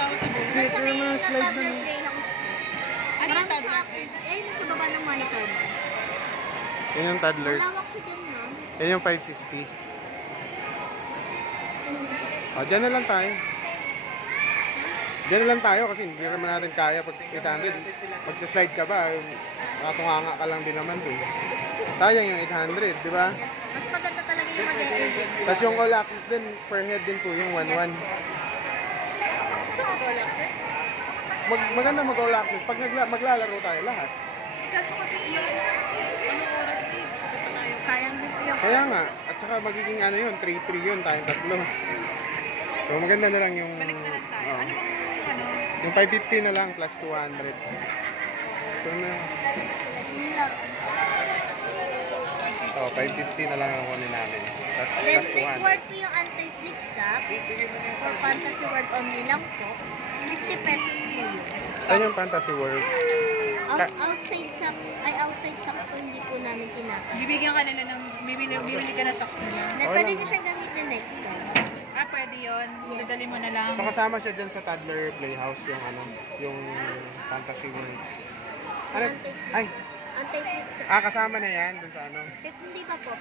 tao sa buong. Doon sa may slide toddler na. playhouse. Ano yung Marami siya toddler active. Ayun sa baba ng monitor mo. Yan yung toddlers. Malawak siya dyan, no? Yan yung 550. O, dyan na lang tayo. Dyan na lang tayo kasi hindi naman natin kaya pag 800. Pag slide ka ba, nakatunganga ka lang din naman doon. Sayang yung 800, di ba? Mas maganda talaga yung mag-edit. Tapos yung all access din, per head din po yung 1-1. Maganda mag-all access pag maglalaro tayo lahat. Kaso kasi yung anong oras din? Sayang din po yung... Kaya nga, at saka magiging ano yun, 3-3 yun, tayong tatlo. So maganda na lang yung... Balik na lang tayo. Oh. Ano bang ano? Yung 550 na lang plus 200. So na... Yun lang. Oh, 550 na lang ang kunin namin. Plus Then, 200. reward ko yung anti-slip shock. For fantasy world only lang po. 50 pesos po yun. Saan yung Fantasy World? Outside socks po hindi po namin tinatay. Bibigyan ka nila ng, bibili ka na socks nila. Then, pwede nyo siya gamitin next time. Ah, pwede yun. Dadali mo na lang. So kasama siya dyan sa Toddler Playhouse, yung ano, yung Fantasy World. Ano? Ay! Anti-slip shock. Ah, kasama na yan dun sa ano? Hindi pa po.